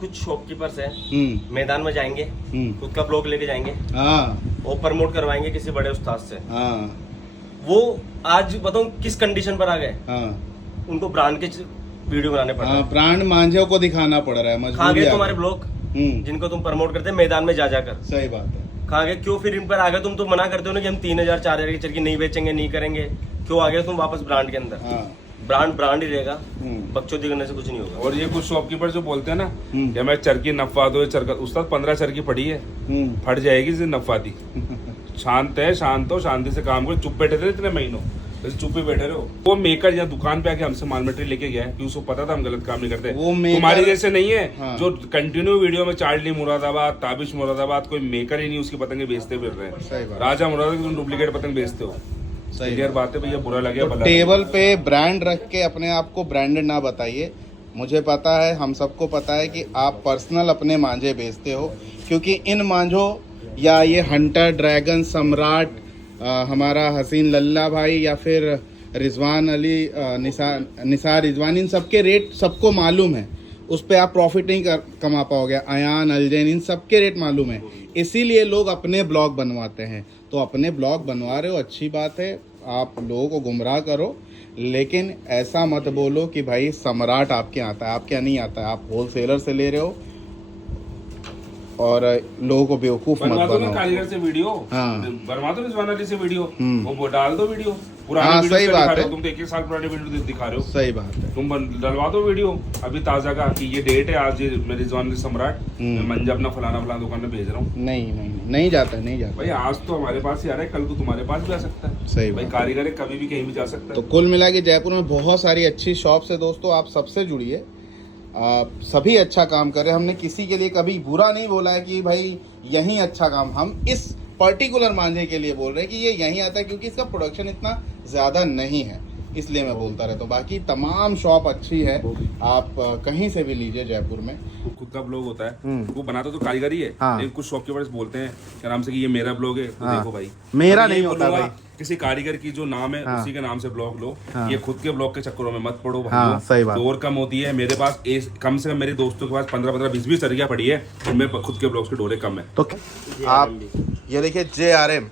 कुछ शॉपकीपर्स हैं, मैदान में जाएंगे, खुद का ब्लॉग लेके जाएंगे और प्रमोट करवाएंगे किसी बड़े उस्ताद से। वो आज बताऊं किस कंडीशन पर आ गए, उनको ब्रांड के वीडियो बनाने पड़ रहे हैं, ब्रांड मांझों को दिखाना पड़ रहा है। कहाँ गए तुम्हारे ब्लॉग जिनको तुम प्रमोट करते हैं मैदान में जा जाकर? सही बात है। कहाँ गए? क्यों फिर इन पर आ गए? तुम तो मना करते हो ना कि हम 3000 4000 की चरखी नहीं बेचेंगे, नहीं करेंगे। क्यों आ गए तुम वापस ब्रांड के अंदर? ब्रांड ही रहेगा, बकचोदी करने से कुछ नहीं होगा। और ये कुछ शॉपकीपर जो बोलते हैं ना कि मैं चरखी नफा दो, चरखा उस्ताद 15 चरखी पड़ी है, फट जाएगी जिस नफा दी। शांत है, शांत हो, शांति से काम करो। चुप बैठे थे इतने महीनों, चुप ही बैठे रहो। वो मेकर यहाँ दुकान पे आके हमसे माल मटेरियल लेके गया है क्योंकि उसको पता था हम गलत काम नहीं करते। तुम्हारी जैसे नहीं है जो कंटिन्यू वीडियो में चार्ली मुरादाबाद, ताबिश मुरादाबाद, कोई मेकर ही नहीं उसकी पतंगे बेचते फिर रहे हैं। राजा मुरादाबाद तुम डुप्लीकेट पतंग बेचते हो। क्लियर बात है भैया, बुरा लगे। तो टेबल पे ब्रांड रख के अपने आप को ब्रांडेड ना बताइए। मुझे पता है, हम सबको पता है कि आप पर्सनल अपने मांझे बेचते हो, क्योंकि इन मांझों या ये हंटर, ड्रैगन, सम्राट, हमारा हसीन लल्ला भाई या फिर रिजवान अली, निसार रिजवान, इन सबके रेट सबको मालूम है। उस पर आप प्रॉफिट नहीं कमा पाओगे। अयान, अलजैन, इन सबके रेट मालूम है, इसीलिए लोग अपने ब्लॉग बनवाते हैं। तो अपने ब्लॉग बनवा रहे हो, अच्छी बात है, आप लोगों को गुमराह करो, लेकिन ऐसा मत बोलो कि भाई सम्राट आपके आता है, आपके नहीं आता है। आप होलसेलर से ले रहे हो और लोगों को बेवकूफ मत बनाओ। कारीगर से वीडियो बनवा दो, रिजवान अली से वीडियो, वो डाल दो वीडियो। पुरानी सही बात है, तुम तो 1 साल पुराने वीडियो दिखा रहे हो। सही बात है, तुम डलवा दो वीडियो अभी ताजा का कि ये डेट है आज, मैं रिजवान सम्राट, मैं मंजा अपना फलाना दुकान में भेज रहा हूँ। नहीं जाता भाई। आज तो हमारे पास ही आ रहा है, कल को तुम्हारे पास भी आ सकता है। सही भाई, कारीगर कभी भी कहीं भी जा सकता है। तो कुल मिला के जयपुर में बहुत सारी अच्छी शॉप्स है दोस्तों, आप सबसे जुड़िए। सभी अच्छा काम कर रहे हैं। हमने किसी के लिए कभी बुरा नहीं बोला है कि भाई यहीं अच्छा काम, हम इस पर्टिकुलर मांझे के लिए बोल रहे हैं कि ये यहीं आता है क्योंकि इसका प्रोडक्शन इतना ज़्यादा नहीं है, इसलिए मैं बोलता रहता हूँ। बाकी तमाम शॉप अच्छी है, आप कहीं से भी लीजिए जयपुर में। खुद का ब्लॉग होता है, वो बनाता तो कारीगर ही है। लेकिन कुछ शॉपकीपर्स बोलते हैं क्या नाम से कि ये मेरा ब्लॉग है, तो देखो भाई मेरा नहीं होता भाई, किसी कारीगर की जो नाम है उसी के नाम से ब्लॉग लो। ये खुद के ब्लॉग के चक्करों में मत पड़ो भाई। सही बात। दौर कम होती है। मेरे पास कम से कम मेरे दोस्तों के पास 15-15, 20-20 चरखियां पड़ी है, उनमें खुद के ब्लॉग्स के डोरे कम है। तो आप ये देखिए JRM,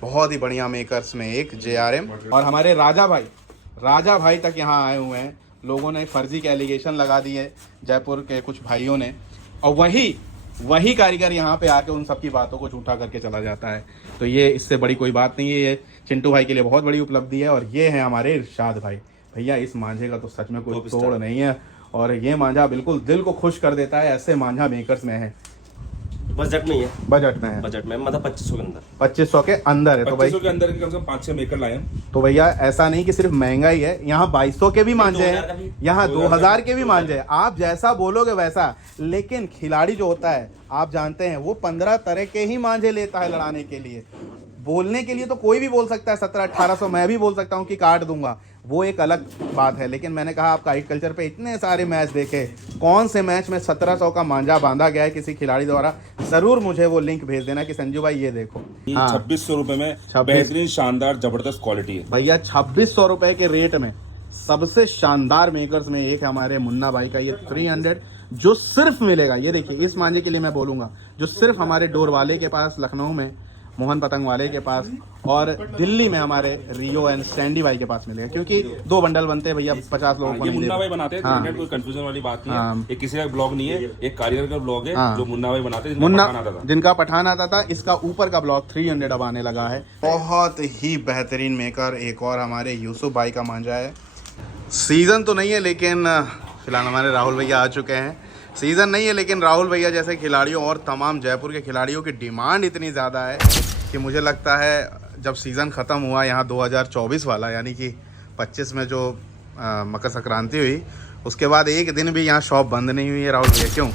बहुत ही बढ़िया मेकर्स में एक JRM। और हमारे राजा भाई तक यहाँ आए हुए हैं। लोगों ने फर्जी के एलिगेशन लगा दिए जयपुर के कुछ भाइयों ने, और वही कारीगर यहाँ पे आके उन सब की बातों को झूठा करके चला जाता है। तो ये इससे बड़ी कोई बात नहीं है, ये चिंटू भाई के लिए बहुत बड़ी उपलब्धि है। और ये है हमारे इरशाद भाई। भैया इस मांझे का तो सच में कोई तोड़ नहीं है, और ये मांझा बिल्कुल दिल को खुश कर देता है। ऐसे मांझा मेकर्स में है, बजट में है, बजट में मतलब 2500 के अंदर, 2500 के अंदर है। तो भाई 2500 के अंदर कम से कम 5-6 मेकर लाए। तो भैया ऐसा नहीं कि सिर्फ महंगा ही है, यहाँ 2200 के भी मांझे हैं, यहाँ 2000 के भी मांझे हैं। आप जैसा बोलोगे वैसा। लेकिन खिलाड़ी जो होता है, आप जानते हैं, वो 15 तरह के ही मांझे लेता है लड़ाने के लिए। बोलने के लिए तो कोई भी बोल सकता है 1700-1800, मैं भी बोल सकता हूँ कि काट दूंगा, वो एक अलग बात है। लेकिन मैंने कहा आप काइट कल्चर पे इतने सारे मैच देखे, कौन से मैच में 1700 का मांझा बांधा गया है किसी खिलाड़ी द्वारा, जरूर मुझे वो लिंक भेज देना कि संजू भाई ये देखो। 2600 रुपए में बेहतरीन शानदार जबरदस्त क्वालिटी है भैया। 2600 रुपए के रेट में सबसे शानदार मेकर्स में एक है हमारे मुन्ना भाई का ये 300, जो सिर्फ मिलेगा, ये देखिए इस मांझे के लिए मैं बोलूंगा, जो सिर्फ हमारे डोर वाले के पास, लखनऊ में मोहन पतंग वाले के पास, और दिल्ली में हमारे रियो एंड स्टैंडी भाई के पास मिलेगा, क्योंकि 2 बंडल बनते हैं भैया, 50 लोगों को। ये मुन्ना भाई बनाते हैं, कोई कंफ्यूजन वाली बात नहीं है। ये किसी का ब्लॉग नहीं है, एक कारीगर का ब्लॉग है जो मुन्ना भाई बनाते हैं, जिनका पठान आता था। इसका ऊपर का ब्लॉग 300 अब आने लगा है। बहुत ही बेहतरीन मेकर एक और हमारे यूसुफ भाई का मांझा है। सीजन तो नहीं है, लेकिन फिलहाल हमारे राहुल भैया आ चुके हैं। सीज़न नहीं है, लेकिन राहुल भैया जैसे खिलाड़ियों और तमाम जयपुर के खिलाड़ियों की डिमांड इतनी ज़्यादा है कि मुझे लगता है जब सीज़न ख़त्म हुआ यहाँ 2024 वाला, यानी कि 25 में जो मकर संक्रांति हुई, उसके बाद एक दिन भी यहाँ शॉप बंद नहीं हुई है राहुल भैया। क्यों?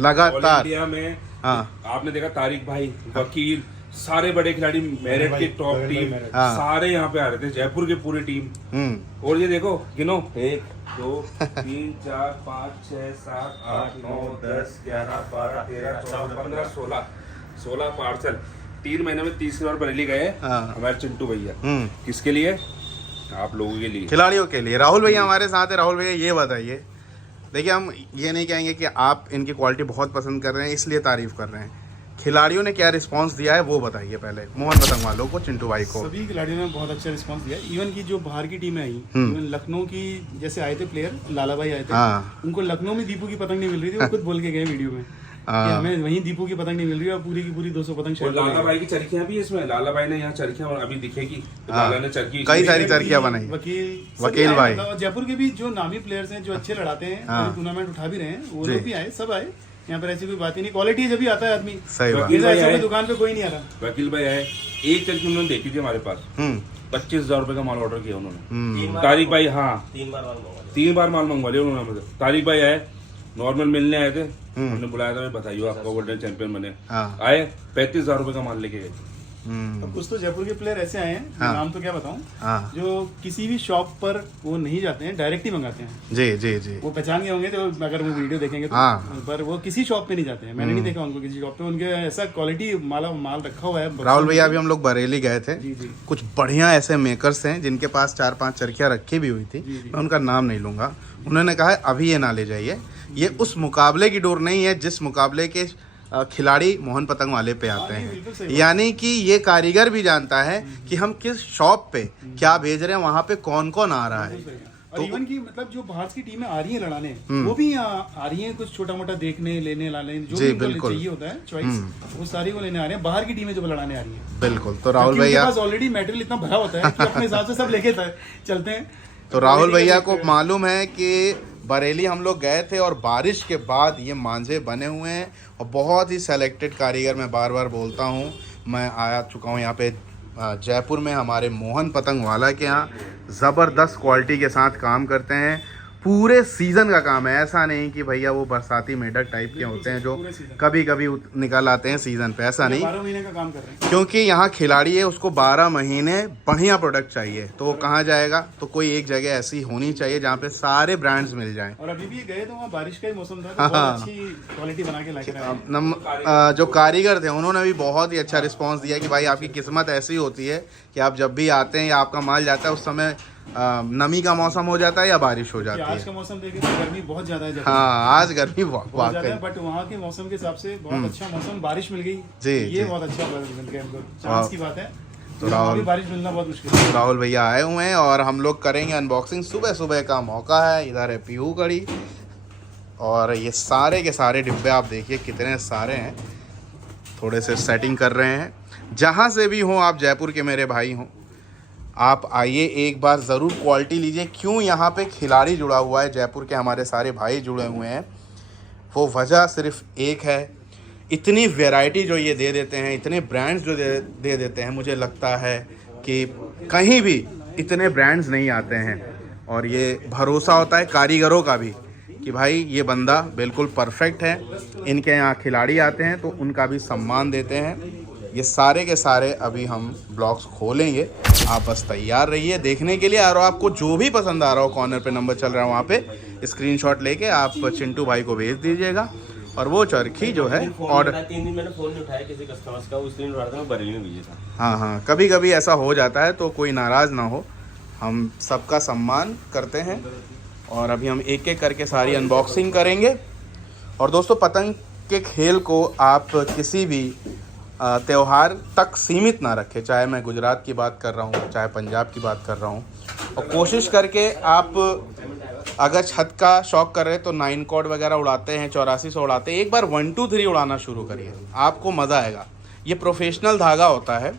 लगातार इंडिया में आपने देखा तारिक भाई, वकील, सारे बड़े खिलाड़ी, मेरिट की टॉप टीम, सारे यहाँ पे आ रहे थे, जयपुर की पूरी टीम। और ये देखो गिनो, 1 2 3 4 5 6 7 8 9 10 11 12 13 14 15 16 पार्सल 3 महीने में 30 बार बरेली गए हमारे चिंटू भैया। किसके लिए? आप लोगों के लिए, खिलाड़ियों के लिए। राहुल भैया हमारे साथ है। राहुल भैया ये बताइए, देखिए हम ये नहीं कहेंगे कि आप इनकी क्वालिटी बहुत पसंद कर रहे हैं इसलिए तारीफ़ कर रहे हैं, खिलाड़ियों ने क्या रिस्पांस दिया है वो बताइए पहले, मोहन पतंग वालों को, चिंटू भाई को। सभी खिलाड़ियों ने बहुत अच्छा रिस्पांस दिया। इवन की जो बाहर की टीमें आई, इवन लखनऊ की जैसे आए थे प्लेयर, लाला भाई आए थे, उनको लखनऊ में दीपू की पतंग नहीं मिल रही थी, वो खुद बोल के गए वीडियो में कि हमें वहीं दीपू की पतंग नहीं मिल रही है और पूरी की पूरी 200 पतंग शायद। लाला भाई की चरखियां भी इसमें, लाला भाई ने यहाँ चरखियां अभी दिखेगी, लाला ने चरखी कई सारी चरखियां बनाई, वकील भाई, जयपुर के भी जो नामी प्लेयर्स हैं जो अच्छे लड़ाते हैं, टूर्नामेंट उठा भी रहे हैं, वो लोग भी आए, सब आए। यहाँ पर ऐसी कोई बात ही नहीं, क्वालिटी जब भी आता है आदमी, सही बात, ऐसे दुकान पे कोई नहीं आ रहा। वकील भाई आए, एक चरखी उन्होंने देखी थी हमारे पास, 25,000 रुपए का माल ऑर्डर किया उन्होंने। तारिक भाई, हाँ 3 बार माल मंगवा लिया उन्होंने। तारिक भाई आए, नॉर्मल मिलने आए थे, उन्होंने बुलाया था, बताइए आपका गोल्डन चैंपियन बने, आए 35,000 रुपए का माल लेके गए। अब कुछ तो जयपुर के प्लेयर ऐसे आए हैं, नाम तो क्या बताऊं, जो किसी भी शॉप पर वो नहीं जाते हैं, डायरेक्ट ही मंगाते हैं। जी जी जी, वो पहचान गए होंगे तो अगर वो वीडियो देखेंगे तो, पर वो किसी शॉप पे नहीं जाते हैं, मैंने नहीं देखा उनको किसी शॉप पे, उनके ऐसा क्वालिटी माल रखा हुआ है। राहुल भैया अभी हम लोग बरेली गए थे, कुछ बढ़िया ऐसे मेकर्स हैं जिनके पास 4-5 चरखियाँ रखी भी हुई थी, मैं उनका नाम नहीं लूंगा, उन्होंने कहा अभी ये ना ले जाइए, ये उस मुकाबले की डोर नहीं है जिस मुकाबले के खिलाड़ी मोहन पतंग वाले पे आते हैं। यानी कि ये कारीगर भी जानता है कि हम किस शॉप पे क्या भेज रहे हैं, वहाँ पे कौन कौन आ रहा है। और इवन की मतलब जो बाहर की टीमें आ रही हैं लड़ाने, वो भी आ रही हैं कुछ छोटा मोटा देखने, लेने, लाने, जो भी उनको चाहिए होता है चॉइस, वो सारी वो लेने आ रहे हैं, बाहर की टीमें जो लड़ाने आ रही हैं। बिल्कुल, तो राहुल भैया ऑलरेडी मटेरियल इतना भरा होता है कि अपने हिसाब से सब लेके चलते हैं। तो राहुल भैया को मालूम है कि बरेली हम लोग गए थे और बारिश के बाद ये मांझे बने हुए हैं और बहुत ही सेलेक्टेड कारीगर, मैं बार बार बोलता हूँ, मैं आया चुका हूँ यहाँ पे जयपुर में हमारे मोहन पतंग वाला के यहाँ, ज़बरदस्त क्वालिटी के साथ काम करते हैं, पूरे सीज़न का काम है, ऐसा नहीं कि भैया वो बरसाती मेढक टाइप के होते हैं जो कभी कभी निकल आते हैं सीज़न पे, ऐसा नहीं, 12 महीने का काम कर रहे हैं। क्योंकि यहाँ खिलाड़ी है उसको 12 महीने बढ़िया प्रोडक्ट चाहिए, तो वो कहाँ जाएगा, तो कोई एक जगह ऐसी होनी चाहिए जहाँ पे सारे ब्रांड्स मिल जाएं। और अभी भी गए तो वहाँ बारिश का ही मौसम था, तो बहुत अच्छी क्वालिटी बना के लाके आए। जो कारीगर थे उन्होंने भी बहुत ही अच्छा रिस्पॉन्स दिया कि भाई आपकी किस्मत ऐसी होती है कि आप जब भी आते हैं या आपका माल जाता है उस समय नमी का मौसम हो जाता है या बारिश हो जाती है। आज का मौसम देखें तो गर्मी बहुत ज्यादा है, हाँ आज गर्मी बहुत ज्यादा है, बट वहाँ के मौसम के हिसाब से बहुत अच्छा मौसम, बारिश मिल गई जी, ये बहुत अच्छा चांस की बात है। तो राहुल, बारिश मिलना बहुत मुश्किल है। राहुल भैया आए हुए हैं और हम लोग करेंगे अनबॉक्सिंग, सुबह सुबह का मौका है, इधर है पीहू कड़ी और ये सारे के सारे डिब्बे आप देखिए कितने सारे हैं, थोड़े से सेटिंग कर रहे हैं। जहाँ से भी हों आप, जयपुर के मेरे भाई हों, आप आइए एक बार ज़रूर क्वालिटी लीजिए। क्यों यहाँ पे खिलाड़ी जुड़ा हुआ है, जयपुर के हमारे सारे भाई जुड़े हुए हैं, वो वजह सिर्फ एक है, इतनी वैरायटी जो ये दे देते हैं, इतने ब्रांड्स जो दे देते हैं, मुझे लगता है कि कहीं भी इतने ब्रांड्स नहीं आते हैं। और ये भरोसा होता है कारीगरों का भी कि भाई ये बंदा बिल्कुल परफेक्ट है, इनके यहाँ खिलाड़ी आते हैं तो उनका भी सम्मान देते हैं। ये सारे के सारे अभी हम ब्लॉग्स खोलेंगे, आप बस तैयार रहिए देखने के लिए। और आपको जो भी पसंद आ रहा हो, कॉर्नर पे नंबर चल रहा है वहाँ पे स्क्रीनशॉट लेके आप चिंटू भाई को भेज दीजिएगा और वो चरखी जो है ऑर्डर। 3 दिन मैंने फोन नहीं उठाया किसी कस्टमर्स का, उस दिन उठा था, मैं बरेली में बिजी था। हाँ हाँ, कभी कभी ऐसा हो जाता है तो कोई नाराज़ ना हो, हम सबका सम्मान करते हैं। और अभी हम एक एक करके सारी अनबॉक्सिंग करेंगे। और दोस्तों पतंग के खेल को आप किसी भी त्यौहार तक सीमित ना रखें, चाहे मैं गुजरात की बात कर रहा हूँ, चाहे पंजाब की बात कर रहा हूँ, और कोशिश करके आप अगर छत का शौक कर रहे हैं तो 9 कॉर्ड वगैरह उड़ाते हैं, 8400 उड़ाते हैं, एक बार 1 2 3 उड़ाना शुरू करिए, आपको मज़ा आएगा। ये प्रोफेशनल धागा होता है,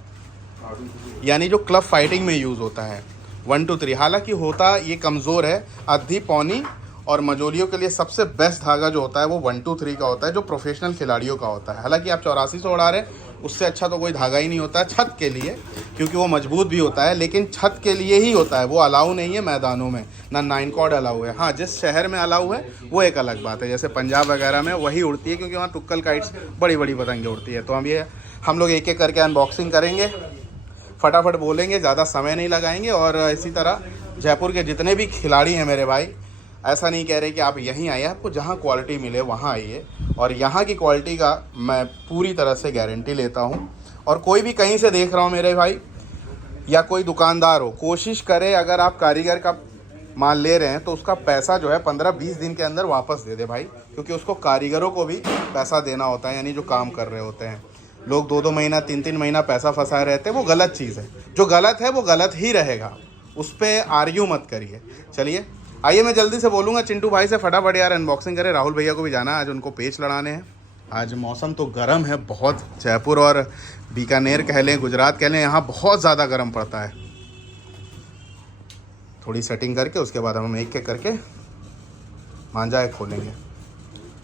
यानी जो क्लब फाइटिंग में यूज़ होता है 1 2 3। हालांकि होता ये कमज़ोर है, अद्धी पौनी और मजोलियों के लिए सबसे बेस्ट धागा जो होता है वो 1 2 3 का होता है, जो प्रोफेशनल खिलाड़ियों का होता है। हालांकि आप 8400 उड़ा रहे हैं, उससे अच्छा तो कोई धागा ही नहीं होता है छत के लिए, क्योंकि वो मजबूत भी होता है, लेकिन छत के लिए ही होता है, वो अलाउ नहीं है मैदानों में, ना 9 कॉर्ड अलाउ है। हाँ, जिस शहर में अलाउ है वो एक अलग बात है, जैसे पंजाब वगैरह में वही उड़ती है, क्योंकि वहाँ टुक्कल काइट्स बड़ी बड़ी पतंगें उड़ती है। तो हम लोग एक एक करके अनबॉक्सिंग करेंगे, फटाफट बोलेंगे, ज़्यादा समय नहीं लगाएंगे। और इसी तरह जयपुर के जितने भी खिलाड़ी हैं मेरे भाई, ऐसा नहीं कह रहे कि आप यहीं आइए, आपको जहाँ क्वालिटी मिले वहाँ आइए, और यहाँ की क्वालिटी का मैं पूरी तरह से गारंटी लेता हूँ। और कोई भी कहीं से देख रहा हो मेरे भाई, या कोई दुकानदार हो, कोशिश करे अगर आप कारीगर का माल ले रहे हैं तो उसका पैसा जो है 15-20 दिन के अंदर वापस दे दे भाई, क्योंकि उसको कारीगरों को भी पैसा देना होता है, यानी जो काम कर रहे होते हैं। लोग 2-2 महीना 3-3 महीना पैसा फंसाए रहते हैं, वो गलत चीज़ है। जो गलत है वो गलत ही रहेगा, उस पर आर्ग्यू मत करिए। चलिए आइए मैं जल्दी से बोलूँगा चिंटू भाई से फटाफट यार अनबॉक्सिंग करें। राहुल भैया को भी जाना है, आज उनको पेच लड़ाने हैं। आज मौसम तो गर्म है बहुत, जयपुर और बीकानेर कह लें, गुजरात कह लें, यहाँ बहुत ज़्यादा गर्म पड़ता है। थोड़ी सेटिंग करके उसके बाद हम एक एक करके मांझा खोलेंगे।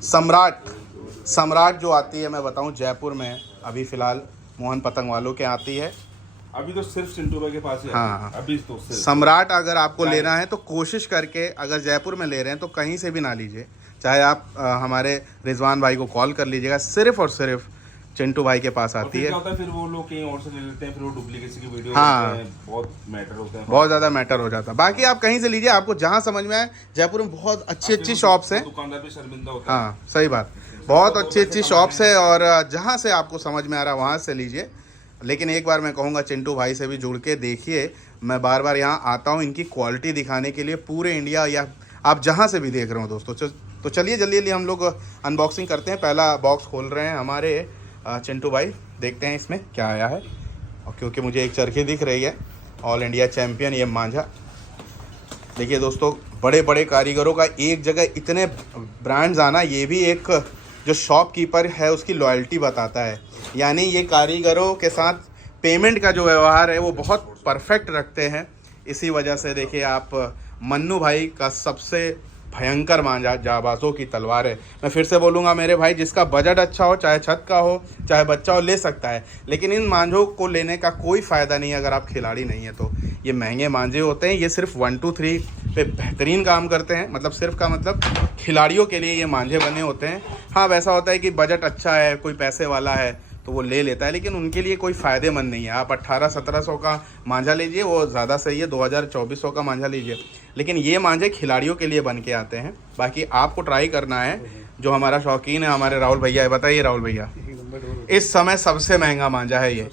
सम्राट जो आती है मैं बताऊं जयपुर में अभी फ़िलहाल मोहन पतंग वालों के आती है। अभी तो सिर्फ चिंटू भाई के पास ही हाँ, अभी तो सम्राट अगर आपको लेना है तो कोशिश करके, अगर जयपुर में ले रहे हैं तो कहीं से भी ना लीजिए, चाहे आप हमारे रिजवान भाई को कॉल कर लीजिएगा, सिर्फ और सिर्फ चिंटू भाई के पास आती है। फिर वो लोग कहीं और से ले लेते हैं, फिर वो डुप्लीकेसी की वीडियो बहुत मैटर होता है, बहुत ज़्यादा मैटर हो जाता है। बाकी आप कहीं से लीजिए, आपको जहाँ समझ में आए। जयपुर में बहुत अच्छी शॉप्स हैं, दुकानदार भी शर्मिंदा होता है। हाँ सही बात, बहुत अच्छी शॉप्स है और जहाँ से आपको समझ में आ रहा है वहाँ से लीजिए। लेकिन एक बार मैं कहूँगा चिंटू भाई से भी जुड़ के देखिए, मैं बार बार यहाँ आता हूँ इनकी क्वालिटी दिखाने के लिए, पूरे इंडिया या आप जहाँ से भी देख रहे हो दोस्तों। तो चलिए जल्दी हम लोग अनबॉक्सिंग करते हैं। पहला बॉक्स खोल रहे हैं हमारे चिंटू भाई, देखते हैं इसमें क्या आया है। और क्योंकि मुझे एक चरखी दिख रही है ऑल इंडिया चैम्पियन, ये मांझा। देखिए दोस्तों, बड़े बड़े कारीगरों का एक जगह इतने ब्रांड्स आना, ये भी एक जो शॉपकीपर है उसकी लॉयल्टी बताता है। यानी ये कारीगरों के साथ पेमेंट का जो व्यवहार है वो बहुत परफेक्ट रखते हैं। इसी वजह से देखिए आप मन्नू भाई का सबसे भयंकर मांझा जाबाजों की तलवार है। मैं फिर से बोलूँगा मेरे भाई, जिसका बजट अच्छा हो, चाहे छत का हो चाहे बच्चा हो, ले सकता है। लेकिन इन मांझों को लेने का कोई फ़ायदा नहीं है अगर आप खिलाड़ी नहीं है तो। ये महंगे मांझे होते हैं, ये सिर्फ 1 2 3 पे बेहतरीन काम करते हैं। मतलब सिर्फ का मतलब खिलाड़ियों के लिए ये मांझे बने होते हैं। हाँ वैसा होता है कि बजट अच्छा है, कोई पैसे वाला है तो वो ले लेता है, लेकिन उनके लिए कोई फ़ायदेमंद नहीं है। आप 1800-1700 का मांझा लीजिए, वो ज़्यादा सही है। 2000-2400 का मांझा लीजिए, लेकिन ये मांझे खिलाड़ियों के लिए बन के आते हैं। बाकी आपको ट्राई करना है, जो हमारा शौकीन है हमारे राहुल भैया है। बताइए राहुल भैया, इस समय सबसे महंगा मांझा है ये,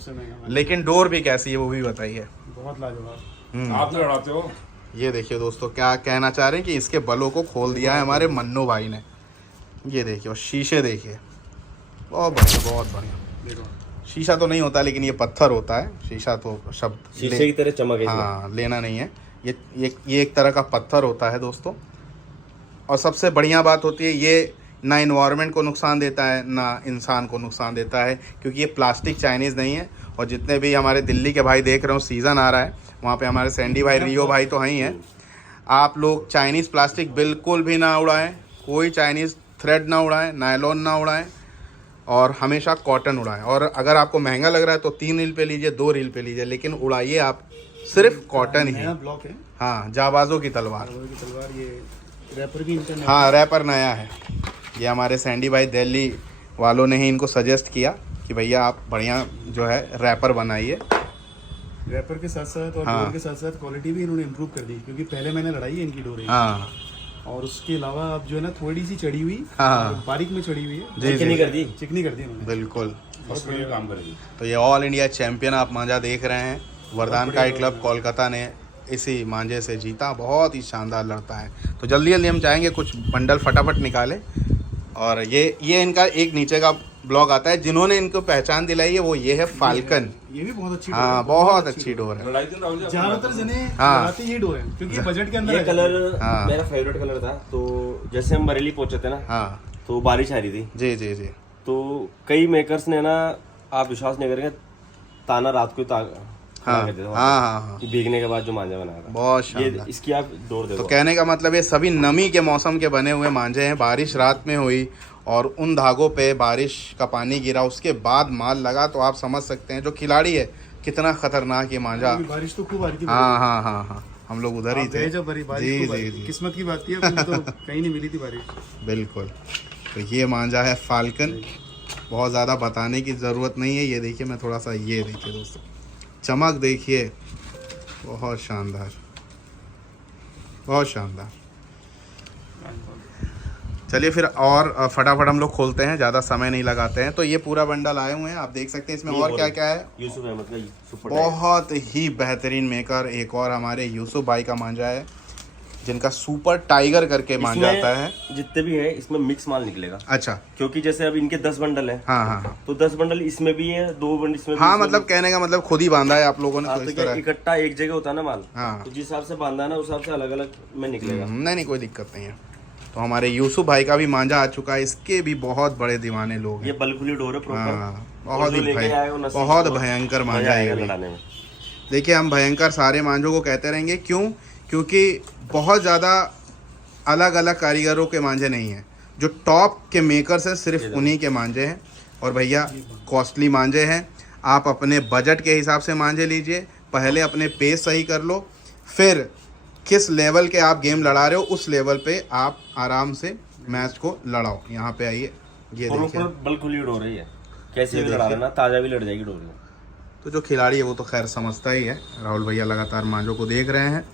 लेकिन डोर भी कैसी है वो भी बताइए। बहुत लाजवाब। आप तो लड़ाते हो। ये देखिए दोस्तों, क्या कहना चाह रहे हैं कि इसके बलों को खोल दिया है हमारे मन्नू भाई ने। ये देखिए, और शीशे देखिए, बहुत बढ़िया बहुत बढ़िया। शीशा तो नहीं होता लेकिन ये पत्थर होता है, शीशा तो शब्द शीशे की तरह चमक है। हाँ, लेना नहीं है। ये एक तरह का पत्थर होता है दोस्तों। और सबसे बढ़िया बात होती है, ये ना इन्वायरमेंट को नुकसान देता है ना इंसान को नुकसान देता है, क्योंकि ये प्लास्टिक चाइनीज़ नहीं है। और जितने भी हमारे दिल्ली के भाई देख रहे हो, सीज़न आ रहा है, वहाँ पे हमारे सैंडी भाई, रियो भाई तो हैं ही हैं। आप लोग चाइनीज़ प्लास्टिक बिल्कुल भी ना उड़ाएं, कोई चाइनीज़ थ्रेड ना उड़ाएं, नायलॉन ना उड़ाएं, और हमेशा कॉटन उड़ाएं। और अगर आपको महंगा लग रहा है तो 3 रील पे लीजिए, 2 रील पे लीजिए, लेकिन उड़ाइए आप सिर्फ कॉटन ही। ब्लॉक है। हाँ, जाबाजों की तलवार। ये रैपर भी इनका नया। हाँ, रैपर नया है। ये हमारे सैंडी भाई दिल्ली वालों ने ही इनको सजेस्ट किया कि भैया आप बढ़िया जो है रैपर बनाइए। रैपर के साथ साथ और डोर के साथ साथ क्वालिटी भी इन्होंने इम्प्रूव कर दी, क्योंकि पहले मैंने लड़ाई है इनकी डोर। हाँ, और उसके अलावा अब जो है ना थोड़ी सी चढ़ी हुई, हाँ, बारीक में चढ़ी हुई है, चिकनी कर दी, चिकनी कर दी उन्होंने। बिल्कुल बहुत बढ़िया काम करेगी। तो ये ऑल इंडिया चैंपियन आप मांझा देख रहे हैं, वरदान काइट क्लब कोलकाता ने इसी मांझे से जीता। बहुत ही शानदार लड़ता है। तो जल्दी जल्दी हम चाहेंगे कुछ बंडल फटाफट निकाले। और ये इनका एक नीचे का ब्लॉग आता है, जिन्होंने इनको पहचान दिलाई है वो ये है फाल्कन। ये भी बहुत अच्छी। हाँ, बहुत अच्छी डोर है। ज्यादातर जने लगाते ये डोर है, क्योंकि बजट के अंदर ये कलर मेरा फेवरेट कलर था। तो जैसे हम बरेली पहुंचे थे ना, हाँ, तो बारिश आ रही थी। जी जी जी। तो कई मेकर्स ने ना, आप विश्वास नहीं करेंगे, ताना रात को हाँ हाँ, भीगने के बाद जो मांझा बना था, बहुत ये शानदार। इसकी आप डोर देखो। तो कहने का मतलब ये सभी नमी के मौसम के बने हुए मांझे हैं। बारिश रात में हुई और उन धागों पे बारिश का पानी गिरा, उसके बाद माल लगा, तो आप समझ सकते हैं जो खिलाड़ी है कितना खतरनाक ये मांझा। बारिश तो खूब आ रही थी। हाँ हाँ हाँ हाँ, हम लोग उधर ही थे। जी जी जी, किस्मत की बात थी, तो कहीं नहीं मिली थी बारिश। बिल्कुल। तो ये मांझा है फाल्कन, बहुत ज़्यादा बताने की ज़रूरत नहीं है। ये देखिए, मैं थोड़ा सा, ये देखिए दोस्तों, चमक देखिए, बहुत शानदार, बहुत शानदार। चलिए फिर और फटाफट हम लोग खोलते हैं, ज़्यादा समय नहीं लगाते हैं। तो ये पूरा बंडल आए हुए हैं, आप देख सकते हैं। इसमें और क्या क्या है। यूसुफ अहमद का सुपर बहुत ही बेहतरीन मेकर एक और हमारे यूसुफ भाई का मांझा है। जिनका सुपर टाइगर करके मांझा आता है। जितने भी है इसमें मिक्स माल निकलेगा। अच्छा, क्योंकि जैसे अब इनके 10 बंडल है। हाँ, तो 10 बंडल इसमें भी है, 2 बंडल इसमें भी। हाँ, मतलब कहने का मतलब खुद ही बांधा है आप लोगों ने। तो इस तरह इकट्ठा एक जगह होता है ना माल। हाँ, तो जिस हिसाब से बांधा है ना उस हिसाब से अलग अलग में निकलेगा। नहीं कोई दिक्कत नहीं है। तो हमारे यूसुफ भाई का भी मांझा आ चुका है, इसके भी बहुत बड़े दीवाने लोग हैं। ये बलखुली डोर है प्रॉपर। बहुत भयंकर मांझा है लड़ाने में। देखिए हम भयंकर सारे मांझों को कहते रहेंगे, क्यों? क्योंकि बहुत ज़्यादा अलग अलग कारीगरों के मांझे नहीं हैं। जो टॉप के मेकर्स हैं सिर्फ उन्हीं के मांझे हैं। और भैया कॉस्टली मांझे हैं, आप अपने बजट के हिसाब से मांझे लीजिए। पहले अपने पेस सही कर लो, फिर किस लेवल के आप गेम लड़ा रहे हो उस लेवल पे आप आराम से मैच को लड़ाओ। यहाँ पे आइए, ये देखिए बलखुली डोर है। ये कैसे भी लड़ा लेना, ताज़ा भी लड़ जाएगी डोर। तो जो खिलाड़ी है वो तो खैर समझता ही है। राहुल भैया लगातार मांझों को देख रहे हैं।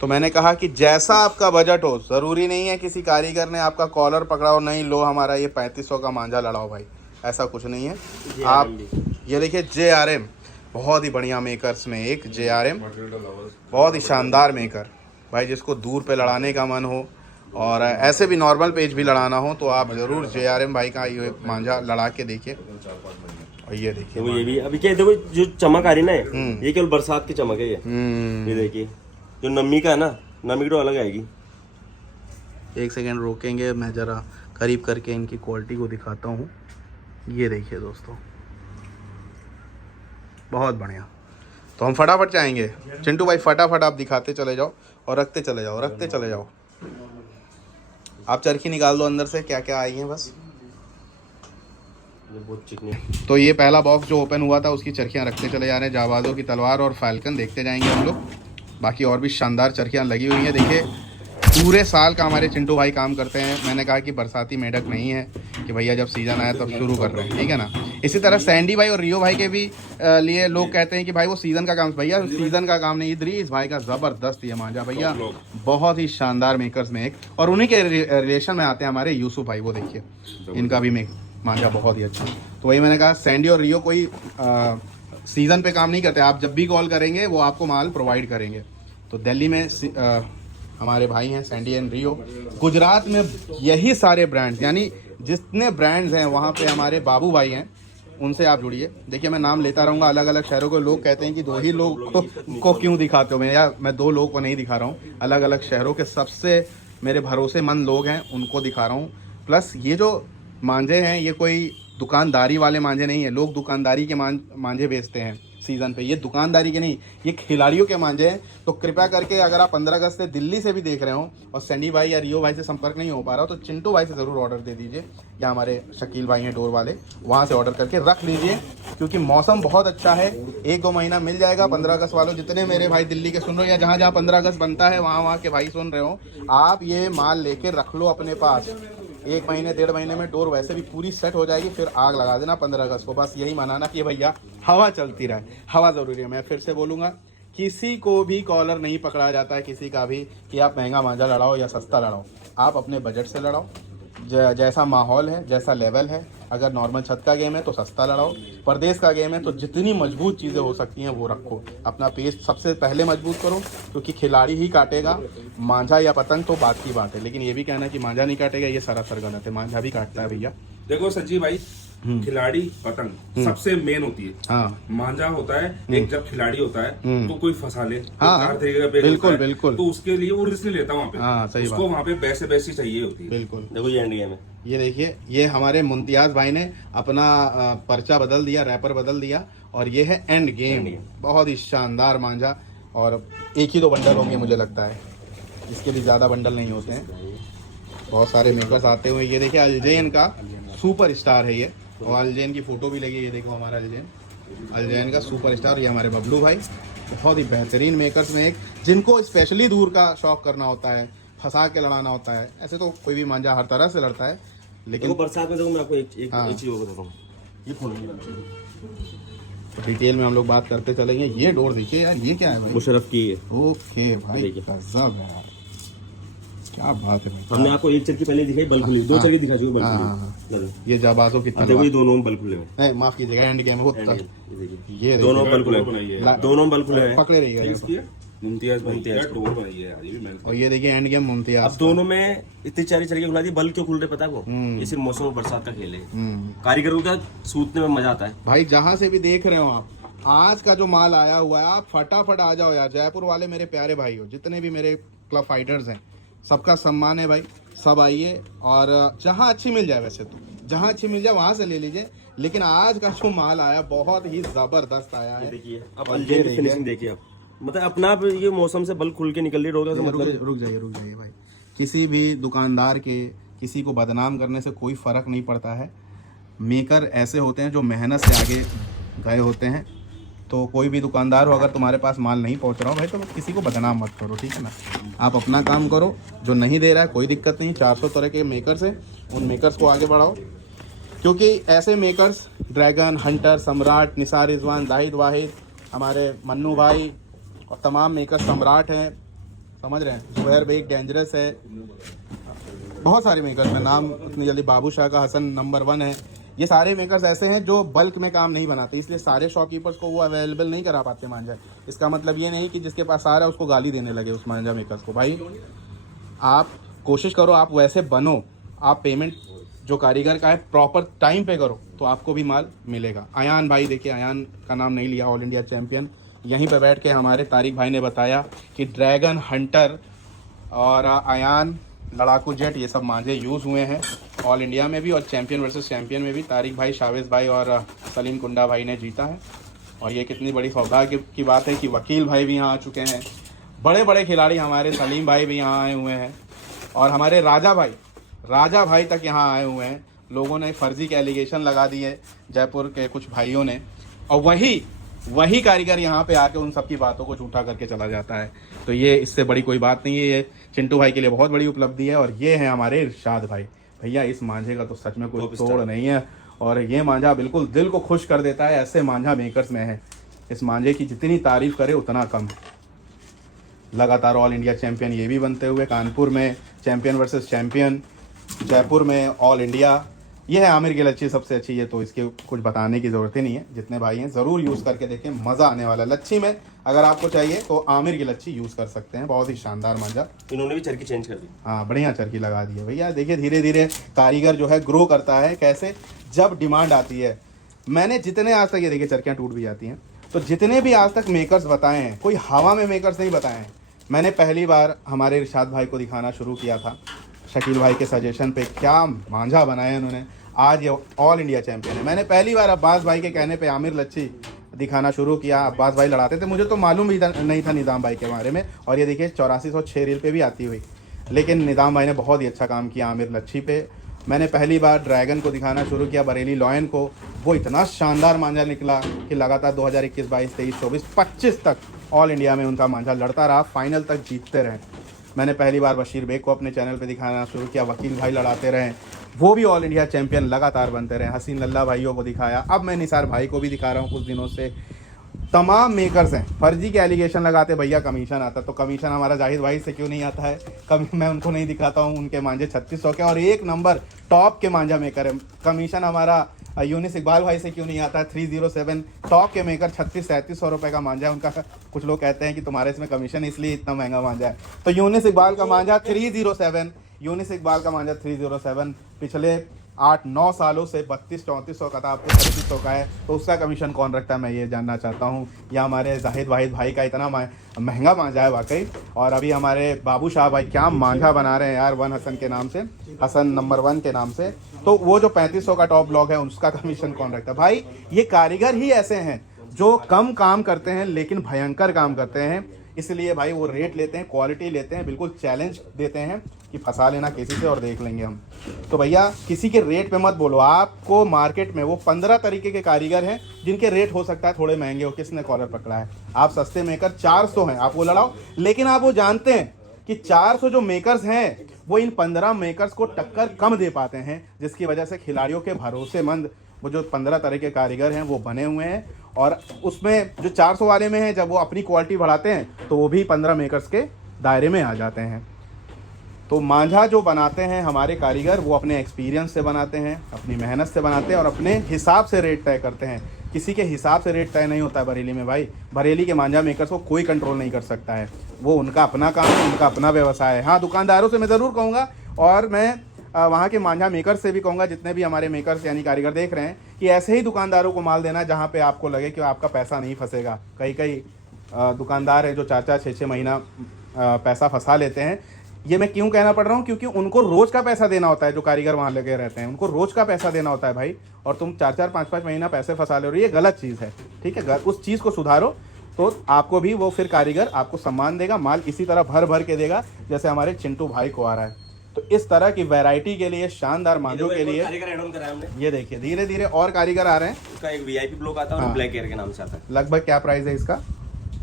तो मैंने कहा कि जैसा आपका बजट हो, ज़रूरी नहीं है किसी कारीगर ने आपका कॉलर पकड़ाओ, नहीं लो हमारा ये 3500 का मांझा लड़ाओ भाई, ऐसा कुछ नहीं है। आप ये देखिए JRM, बहुत ही बढ़िया मेकर्स में एक JRM, बहुत ही शानदार मेकर भाई। जिसको दूर पे लड़ाने का मन हो और ऐसे भी नॉर्मल पेज भी लड़ाना हो तो आप ज़रूर JRM भाई का ये मांझा लड़ा के देखिए। और ये देखिए ये भी अभी क्या देखो, जो चमक आ रही ना ये केवल बरसात की चमक है। ये देखिए जो नमी का है ना, नमी तो अलग आएगी। एक सेकेंड रोकेंगे, मैं ज़रा करीब करके इनकी क्वालिटी को दिखाता हूँ। ये देखिए दोस्तों, बहुत बढ़िया। तो हम फटाफट जाएंगे। चिंटू भाई फटाफट आप दिखाते चले जाओ और रखते चले जाओ, रखते चले जाओ। आप चरखी निकाल दो अंदर से, क्या क्या आई हैं बस। बहुत चिकनी। तो ये पहला बॉक्स जो ओपन हुआ था उसकी चरखियाँ रखते चले जा रहे हैं। जाबाजों की तलवार और फाल्कन देखते जाएंगे हम लोग। बाकी और भी शानदार चरखियाँ लगी हुई हैं। देखिए पूरे साल का हमारे चिंटू भाई काम करते हैं। मैंने कहा कि बरसाती मेढक नहीं है कि भैया जब सीज़न आया तब शुरू कर रहे हैं, ठीक है ना। इसी तरह सैंडी भाई और रियो भाई के भी लिए लोग कहते हैं कि भाई वो सीज़न का काम, भैया सीज़न का काम नहीं। इदरीस भाई का ज़बरदस्त ये मांझा भैया, बहुत ही शानदार मेकर्स में एक। और उन्हीं के रिलेशन में आते हैं हमारे यूसुफ भाई, वो देखिए इनका भी मांझा बहुत ही अच्छा। तो वही मैंने कहा, सैंडी और रियो कोई सीज़न पे काम नहीं करते। आप जब भी कॉल करेंगे वो आपको माल प्रोवाइड करेंगे। तो दिल्ली में हमारे भाई हैं सैंडी एंड रियो। गुजरात में यही सारे ब्रांड्स, यानी जितने ब्रांड्स हैं वहाँ पे हमारे बाबू भाई हैं, उनसे आप जुड़िए। देखिए मैं नाम लेता रहूँगा अलग अलग शहरों के। लोग कहते हैं कि 2 ही लोग को क्यों दिखाते हो, मैं 2 लोगों को नहीं दिखा रहा हूँ, अलग अलग शहरों के सबसे मेरे भरोसेमंद लोग हैं उनको दिखा रहा हूँ। प्लस ये जो मांझे हैं ये कोई दुकानदारी वाले मांझे नहीं है। लोग दुकानदारी के मांझे बेचते हैं सीज़न पे, ये दुकानदारी के नहीं, ये खिलाड़ियों के मांझे हैं। तो कृपया करके अगर आप 15 अगस्त से दिल्ली से भी देख रहे हो और सैंडी भाई या रियो भाई से संपर्क नहीं हो पा रहा हो तो चिंटू भाई से ज़रूर ऑर्डर दे दीजिए, या हमारे शकील भाई हैं डोर वाले, वहाँ से ऑर्डर करके रख लीजिए। क्योंकि मौसम बहुत अच्छा है, 1-2 महीना मिल जाएगा। 15 अगस्त वालों, जितने मेरे भाई दिल्ली के सुन रहे हो या जहाँ जहाँ 15 अगस्त बनता है वहाँ के भाई सुन रहे हो, आप ये माल लेके रख लो अपने पास। 1 महीने 1.5 महीने में डोर वैसे भी पूरी सेट हो जाएगी। फिर आग लगा देना 15 अगस्त को। बस यही मनाना कि भैया हवा चलती रहे, हवा ज़रूरी है। मैं फिर से बोलूँगा, किसी को भी कॉलर नहीं पकड़ा जाता है, किसी का भी, कि आप महंगा मांझा लड़ाओ या सस्ता लड़ाओ। आप अपने बजट से लड़ाओ, जैसा माहौल है, जैसा लेवल है। अगर नॉर्मल छत का गेम है तो सस्ता लड़ाओ, परदेश का गेम है तो जितनी मजबूत चीज़ें हो सकती हैं वो रखो। अपना पेस सबसे पहले मजबूत करो, क्योंकि खिलाड़ी ही काटेगा। मांझा या पतंग तो बात की बात है, लेकिन ये भी कहना कि मांझा नहीं काटेगा ये सरासर गलत है। मांझा भी काटता है भैया। देखो संजीव भाई, खिलाड़ी पतंग सबसे मेन होती है। हाँ, मांझा होता है एक, जब खिलाड़ी होता है तो कोई फंसा ले, हाँ, बिल्कुल बिल्कुल, तो उसके लिए वो रिस्क नहीं लेता वहाँ पे। हाँ, सही उसको वहाँ पे बैसे चाहिए होती है। बिल्कुल। देखो ये एंड गेम है। ये देखिए, ये हमारे मुमताज भाई ने अपना पर्चा बदल दिया, रैपर बदल दिया, और ये है एंड गेम। बहुत ही शानदार मांझा, और 1 ही 2 बंडल होंगे मुझे लगता है, इसके भी ज़्यादा बंडल नहीं होते हैं। बहुत सारे मेकर्स आते हुए। ये देखिए अल्जैन का सुपर स्टार है ये, और अल्जैन की फ़ोटो भी लगी। ये देखो हमारा अल्जैन का सुपर स्टार, ये हमारे बबलू भाई, बहुत ही बेहतरीन मेकर्स में एक, जिनको स्पेशली दूर का शौक करना होता है, फंसा के लड़ाना होता है। ऐसे तो कोई भी मांझा हर तरह से लड़ता है, लेकिन बरसात में देखो मैं आपको एक चीज़ बताता हूँ। ये डिटेल में हम लोग बात करते चलेंगे। ये डोर देखिए यार, ये क्या है भाई? मुशर्रफ की है। ओके भाई, गजब है यार, क्या बात है भाई। हमने आपको एक चरखी पहले दिखाई बलखुली, 2 चरखी दिखा चुके बलखुली। ये जाबाजों की देखो ये दोनों बलखुले हैं। नहीं माफ कीजिएगा, एंड गेम होता। ये दोनों बलखुले हैं, दोनों बलखुले हैं। पकड़े रहिएगा। मुमताज डोर बनाई है यार, ये भी मेहनत। और ये देखिए एंड गेम मुमताज। अब दोनों में इतनी चारी चल के खुला दी, बल्ब क्यों खुल रहे पता है वो? ये सिर्फ मौसम और बरसात का खेल है। कारीगरों का सूतने में मजा आता है भाई। जहाँ से भी देख रहे हो आप, आज का जो माल आया हुआ है, आप फटाफट आ जाओ यार। जयपुर वाले मेरे प्यारे भाई हो, जितने भी मेरे क्लब फाइटर्स हैं, सबका सम्मान है भाई। सब आइए, और जहाँ अच्छी मिल जाए, वैसे तो जहाँ अच्छी मिल जाए वहाँ से ले लीजिए, लेकिन आज का जो माल आया बहुत ही जबरदस्त आया है। देखिए अब अलजेन की फिनिशिंग देखिए आप, मतलब अपना आप ये मौसम से बल्ब खुल के निकल रही रोगा, मतलब रुक जाइए भाई। किसी भी दुकानदार के किसी को बदनाम करने से कोई फर्क नहीं पड़ता है। मेकर ऐसे होते हैं जो मेहनत से आगे गए होते हैं। तो कोई भी दुकानदार हो, अगर तुम्हारे पास माल नहीं पहुंच रहा हो भाई, तो किसी को बदनाम मत करो, ठीक है ना। आप अपना काम करो, जो नहीं दे रहा है कोई दिक्कत नहीं। 400 तरह के मेकर्स हैं, उन मेकर्स को आगे बढ़ाओ, क्योंकि ऐसे मेकर्स ड्रैगन, हंटर, सम्राट, निसार रिजवान, जाहिद वाहिद, हमारे मन्नू भाई और तमाम मेकर्स सम्राट हैं, समझ रहे हैं। जुबैर बेग डेंजरस है, बहुत सारे मेकर्स में नाम उतनी जल्दी, बाबू शाह का हसन नंबर 1 है। ये सारे मेकर्स ऐसे हैं जो बल्क में काम नहीं बनाते, इसलिए सारे शॉपकीपर्स को वो अवेलेबल नहीं करा पाते मांझा। इसका मतलब ये नहीं कि जिसके पास आ रहा है उसको गाली देने लगे उस मांझा मेकर्स को। भाई आप कोशिश करो, आप वैसे बनो, आप पेमेंट जो कारीगर का है प्रॉपर टाइम पे करो, तो आपको भी माल मिलेगा। अयान भाई, देखिए अयान का नाम नहीं लिया, ऑल इंडिया चैम्पियन। यहीं पे बैठ के हमारे तारिक भाई ने बताया कि ड्रैगन, हंटर और अयान, लड़ाकू जेट, ये सब मांझे यूज़ हुए हैं ऑल इंडिया में भी, और चैम्पियन वर्सेस चैम्पियन में भी तारिक भाई, शावेज भाई और सलीम कुंडा भाई ने जीता है। और ये कितनी बड़ी सौभाग्य की बात है कि वकील भाई भी यहाँ आ चुके हैं, बड़े बड़े खिलाड़ी हमारे सलीम भाई भी यहाँ आए हुए हैं, और हमारे राजा भाई तक यहाँ आए हुए हैं। लोगों ने फर्जी के एलिगेशन लगा दिए जयपुर के कुछ भाइयों ने, और वही कारीगर यहाँ पे आके उन सबकी बातों को झूठा करके चला जाता है। तो ये इससे बड़ी कोई बात नहीं है, ये चिंटू भाई के लिए बहुत बड़ी उपलब्धि है। और ये है हमारे इरशाद भाई। भैया इस मांझे का तो सच में कोई तोड़ नहीं है, और ये मांझा बिल्कुल दिल को खुश कर देता है। ऐसे मांझा मेकर्स में है, इस मांझे की जितनी तारीफ करे उतना कम। लगातार ऑल इंडिया चैम्पियन ये भी बनते हुए, कानपुर में चैम्पियन वर्सेस चैम्पियन, जयपुर में ऑल इंडिया। ये है आमिर की लच्छी सबसे अच्छी, ये तो इसके कुछ बताने की ज़रूरत ही नहीं है। जितने भाई हैं ज़रूर यूज़ करके देखें, मज़ा आने वाला है। लच्छी में अगर आपको चाहिए तो आमिर की लच्छी यूज़ कर सकते हैं, बहुत ही शानदार मांझा। इन्होंने भी चरखी चेंज कर दी, हाँ बढ़िया चरखी लगा दी है भैया। देखिए धीरे धीरे कारीगर जो है ग्रो करता है, कैसे, जब डिमांड आती है। मैंने जितने आज तक, ये देखिए चरखियाँ टूट भी जाती हैं, तो जितने भी आज तक मेकर्स बताए हैं, कोई हवा में मेकर्स नहीं बताए हैं। मैंने पहली बार हमारे इरशाद भाई को दिखाना शुरू किया था, शकील भाई के सजेशन पे, क्या मांझा बनाया उन्होंने। आज ये ऑल इंडिया चैम्पियन है। मैंने पहली बार अब्बास भाई के कहने पे आमिर लच्छी दिखाना शुरू किया। अब्बास भाई लड़ाते थे, मुझे तो मालूम भी नहीं था निज़ाम भाई के बारे में। और ये देखिए 8406 रील पे भी आती हुई, लेकिन निज़ाम भाई ने बहुत ही अच्छा काम किया आमिर लच्छी पे। मैंने पहली बार ड्रैगन को दिखाना शुरू किया, बरेली लॉयन को। वो इतना शानदार मांझा निकला कि लगातार 2021, 22, 23, 24, 25 तक ऑल इंडिया में उनका मांझा लड़ता रहा, फाइनल तक जीतते रहे। मैंने पहली बार बशीर बेग को अपने चैनल पे दिखाना शुरू किया, वकील भाई लड़ाते रहे, वो भी ऑल इंडिया चैम्पियन लगातार बनते रहे। हसीन लल्ला भाइयों को दिखाया, अब मैं निसार भाई को भी दिखा रहा हूँ कुछ दिनों से। तमाम मेकर्स हैं, फर्जी के एलिगेशन लगाते, भैया कमीशन आता, तो कमीशन हमारा जाहिद भाई से क्यों नहीं आता है? कभी मैं उनको नहीं दिखाता हूँ, उनके मांझे 3600 के और 1 नंबर टॉप के मांझा मेकर है। कमीशन हमारा यूनिस इकबाल भाई से क्यों नहीं आता है? 307 टॉप के मेकर 3600-3700 रुपये का मांझा है उनका। कुछ लोग कहते हैं कि तुम्हारे इसमें कमीशन इसलिए इतना महंगा मांझा है। तो यूनिस इकबाल का मांझा 307, यूनिस इकबाल का मांझा 307 पिछले 8-9 सालों से 3200-3400 का था, आपको 3500 का है, तो उसका कमीशन कौन रखता है, मैं ये जानना चाहता हूँ। या हमारे जाहिद वाहिद भाई का इतना महंगा मांझा है वाकई। और अभी हमारे बाबू शाह भाई क्या मांझा बना रहे हैं यार, वन हसन के नाम से, हसन नंबर 1 के नाम से। तो वो जो 3500 का टॉप ब्लॉक है उसका कमीशन कौन रखता है? भाई ये कारीगर ही ऐसे हैं जो कम काम करते हैं लेकिन भयंकर काम करते हैं, इसलिए भाई वो रेट लेते हैं, क्वालिटी लेते हैं, बिल्कुल चैलेंज देते हैं कि फंसा लेना किसी से और देख लेंगे हम। तो भैया किसी के रेट पे मत बोलो। आपको मार्केट में वो 15 तरीके के कारीगर हैं जिनके रेट हो सकता है थोड़े महंगे हो, किसने कॉलर पकड़ा है। आप सस्ते मेकर 400 हैं, आप वो लड़ाओ, लेकिन आप वो जानते हैं कि 400 जो मेकर्स हैं वो इन 15 मेकर्स को टक्कर कम दे पाते हैं, जिसकी वजह से खिलाड़ियों के भरोसेमंद वो जो 15 तरह के कारीगर हैं वो बने हुए हैं। और उसमें जो 400 वाले में हैं, जब वो अपनी क्वालिटी बढ़ाते हैं तो वो भी 15 मेकर्स के दायरे में आ जाते हैं। तो मांझा जो बनाते हैं हमारे कारीगर, वो अपने एक्सपीरियंस से बनाते हैं, अपनी मेहनत से बनाते हैं और अपने हिसाब से रेट तय करते हैं। किसी के हिसाब से रेट तय नहीं होता है बरेली में भाई। बरेली के मांझा मेकर्स को कोई कंट्रोल नहीं कर सकता है, वो उनका अपना काम है, उनका अपना व्यवसाय है। हाँ, दुकानदारों से मैं ज़रूर कहूँगा और मैं वहाँ के मांझा मेकर्स से भी कहूँगा, जितने भी हमारे मेकर्स यानी कारीगर देख रहे हैं, कि ऐसे ही दुकानदारों को माल देना जहाँ पे आपको लगे कि आपका पैसा नहीं फंसेगा। कई दुकानदार हैं जो 4-4, 6-6 महीना पैसा फंसा लेते हैं। ये मैं क्यों कहना पड़ रहा हूँ, क्योंकि उनको रोज़ का पैसा देना होता है। जो कारीगर वहाँ लगे रहते हैं उनको रोज़ का पैसा देना होता है भाई, और तुम 4-4, 5-5 महीना पैसे फंसा ले रहे हो, ये गलत चीज़ है। ठीक है, उस चीज़ को सुधारो तो आपको भी वो फिर कारीगर आपको सम्मान देगा, माल इसी तरह भर भर के देगा जैसे हमारे चिंटू भाई को आ रहा है। तो इस तरह की वैरायटी के लिए, शानदार मांझों के लिए कारीगर ऐड ऑन कराया हमने। ये देखिए धीरे धीरे और कारीगर आ रहे हैं। उसका एक वीआईपी ब्लॉक आता है और ब्लैक एयर के नाम से आता है। लगभग क्या प्राइस है इसका?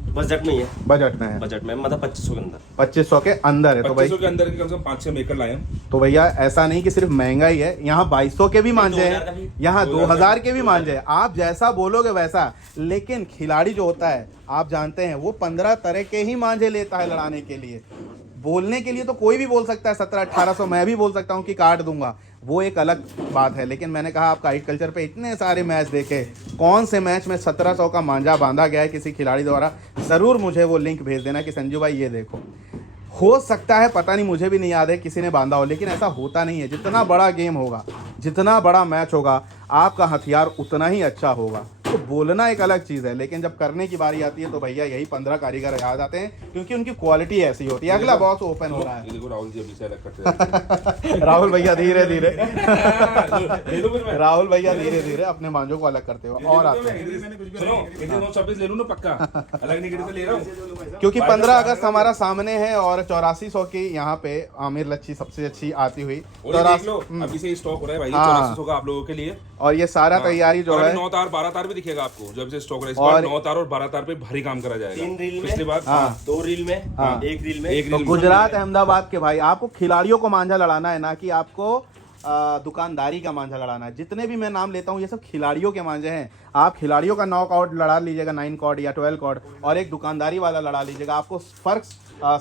बजट में ही है। बजट में है, बजट में मतलब 2500 के अंदर। 2500 के अंदर है। तो भाई 2500 के अंदर के कम से कम 5-6 मेकर लाए हैं। तो भैया ऐसा नहीं कि सिर्फ महंगा ही है, यहाँ 2200 के भी मांझे हैं, यहाँ 2000 के भी मांझे हैं। आप जैसा बोलोगे वैसा, लेकिन खिलाड़ी जो होता है आप जानते हैं वो 15 तरह के ही मांझे लेता है लड़ाने के लिए। बोलने के लिए तो कोई भी बोल सकता है 1700-1800, मैं भी बोल सकता हूँ कि काट दूंगा, वो एक अलग बात है। लेकिन मैंने कहा आप काइट कल्चर पे इतने सारे मैच देखे, कौन से मैच में 1700 का मांझा बांधा गया है किसी खिलाड़ी द्वारा, ज़रूर मुझे वो लिंक भेज देना कि संजू भाई ये देखो। हो सकता है, पता नहीं, मुझे भी नहीं याद है किसी ने बांधा हो, लेकिन ऐसा होता नहीं है। जितना बड़ा गेम होगा, जितना बड़ा मैच होगा, आपका हथियार उतना ही अच्छा होगा। तो बोलना एक अलग चीज़ है, लेकिन जब करने की बारी आती है तो भैया यही 15 कारीगर याद आते हैं, क्योंकि उनकी क्वालिटी ऐसी होती है। अगला बॉक्स ओपन हो रहा है। राहुल जी अभी से अलग करते हैं। राहुल भैया धीरे धीरे राहुल भैया धीरे धीरे अपने मांझों को अलग करते हो और आते हैं। सुनो 26 ले लूं ना पक्का, अलग नहीं करते ले रहा हूं, क्योंकि 15 अगस्त हमारा सामने है और 8400 की यहाँ पे आमिर लच्छी सबसे अच्छी आती हुई। अभी से स्टॉक हो रहा है भाई 8400 का आप लोगों के लिए। और ये सारा तैयारी जो है 9 तार 12 तार भी दिखेगा आपको जब से स्टॉक रहा है। 9 तार और 12 तार पे भारी काम करा जाएगा। 3 रील पिछली बार 2 रील में, एक रील में। तो गुजरात अहमदाबाद के भाई, आपको खिलाड़ियों को मांझा लड़ाना है, ना कि आपको दुकानदारी का मांझा लड़ाना है। जितने भी मैं नाम लेता हूँ ये सब खिलाड़ियों के मांझे हैं। आप खिलाड़ियों का नॉकआउट लड़ा लीजिएगा 9 कॉर्ड या 12 कॉर्ड, और एक दुकानदारी वाला लड़ा लीजिएगा, आपको फर्क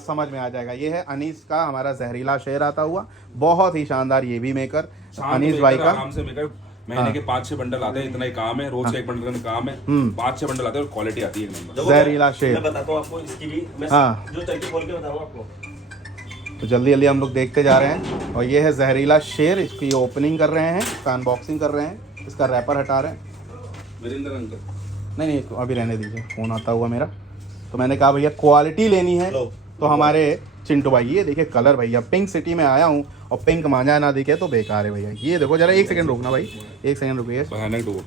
समझ में आ जाएगा। ये है अनीस का हमारा जहरीला शेर आता हुआ, बहुत ही शानदार ये भी मेकर अनीस भाई का। आराम से मेकर महीने के 5-6 बंडल आते हैं, इतना ही काम है। रोज का 1 बंडल का काम है, 5-6 बंडल आते हैं और क्वालिटी आती है एक नंबर। जहरीला शेर मैं बताता हूँ आपको इसकी भी, मैं जो चल खोल के बताऊँ आपको। तो जल्दी जल्दी हम लोग देखते जा रहे हैं। और ये है जहरीला शेर, इसकी ओपनिंग कर रहे हैं, इसका अनबॉक्सिंग कर रहे हैं, इसका रैपर हटा रहे हैं। वीरेंद्र अंकल नहीं अभी रहने दीजिए, फ़ोन आता हुआ मेरा। तो मैंने कहा भैया क्वालिटी लेनी है तो हमारे चिंटू भाई, ये देखिए कलर भैया, पिंक सिटी में आया हूँ और पिंक मांझा ना दिखे तो बेकार है भैया। ये देखो जरा, 1 सेकंड रुकना भाई, 1 सेकंड रुकिए,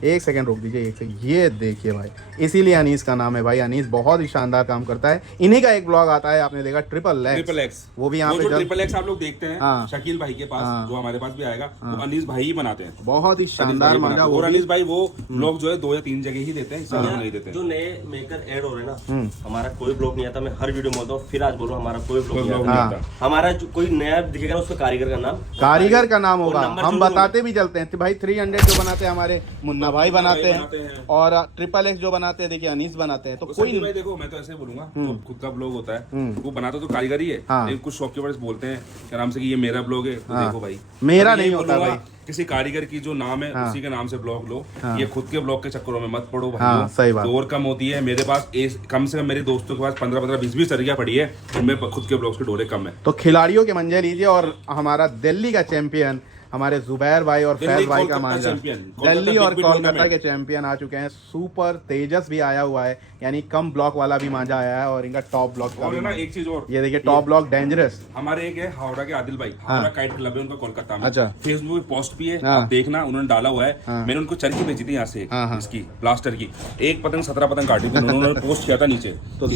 1 सेकंड रुक दीजिए, 1 सेकंड। ये देखिए भाई, इसीलिए अनीस का नाम है भाई। अनीस बहुत ही शानदार काम करता है। इन्हीं का एक ब्लॉग आता है, आपने देखा, ट्रिपल एक्स, वो भी यहाँ पे ट्रिपल एक्स आप लोग देखते हैं शकील भाई के पास, जो हमारे पास भी आएगा, वो अनीस भाई ही बनाते हैं। बहुत ही शानदार मांझा। और अनीस भाई वो ब्लॉग जो है 2 या 3 जगह ही देते हैं, नहीं देते। जो नए मेकर ऐड हो रहे हैं ना, हमारा कोई ब्लॉग नहीं आता। मैं हर वीडियो में बोलता हूँ, फिर आज बोल रहा हूँ, हमारा कोई ब्लॉग नहीं आता। हमारा जो कोई नया दिखेगा ना, उसका कारीगर का नाम होगा, हम बताते भी चलते हैं भाई। 300 जो बनाते हैं हमारे मुन्ना भाई बनाते हैं, और ट्रिपल एक्स जो बनाते हैं देखिए अनीस बनाते हैं। तो कोई भाई देखो, मैं तो ऐसे बोलूंगा, जो खुद का ब्लॉग होता है वो बनाता तो कारीगर ही है, लेकिन कुछ शॉपकीपर्स बोलते हैं आराम से कि ये मेरा ब्लॉग है। तो देखो भाई, मेरा नहीं होता भाई, किसी कारीगर की जो नाम है उसी के नाम से ब्लॉग लो। ये खुद के ब्लॉग के चक्करों में मत पड़ो भाई। सही बात। और कम होती है। मेरे पास कम से कम मेरे दोस्तों के पास 15-15, 20-20 तरीका पड़ी है, उनमें खुद के ब्लॉग्स के डोरे कम है। तो खिलाड़ियों के मंजे लीजिए। और हमारा दिल्ली का चैंपियन हमारे जुबैर भाई और फैज भाई का मांझा, दिल्ली और कोलकाता के चैंपियन आ चुके हैं। सुपर तेजस भी आया हुआ है, यानी कम ब्लॉक वाला भी मांझा आया है, और इनका टॉप ब्लॉक का भी। ना एक चीज और, ये देखिए टॉप ब्लॉक डेंजरस। हमारे एक है हावड़ा के आदिल भाई, हावड़ा काइट क्लब है उनका कोलकाता में। अच्छा। फेसबुक पे पोस्ट भी है, आप देखना, उन्होंने डाला हुआ है। मैंने उनको चरखी भेजी थी यहाँ से, इसकी प्लास्टर की, 1 पतंग 17 पतंग काटी थी, उन्होंने पोस्ट किया था नीचे। तो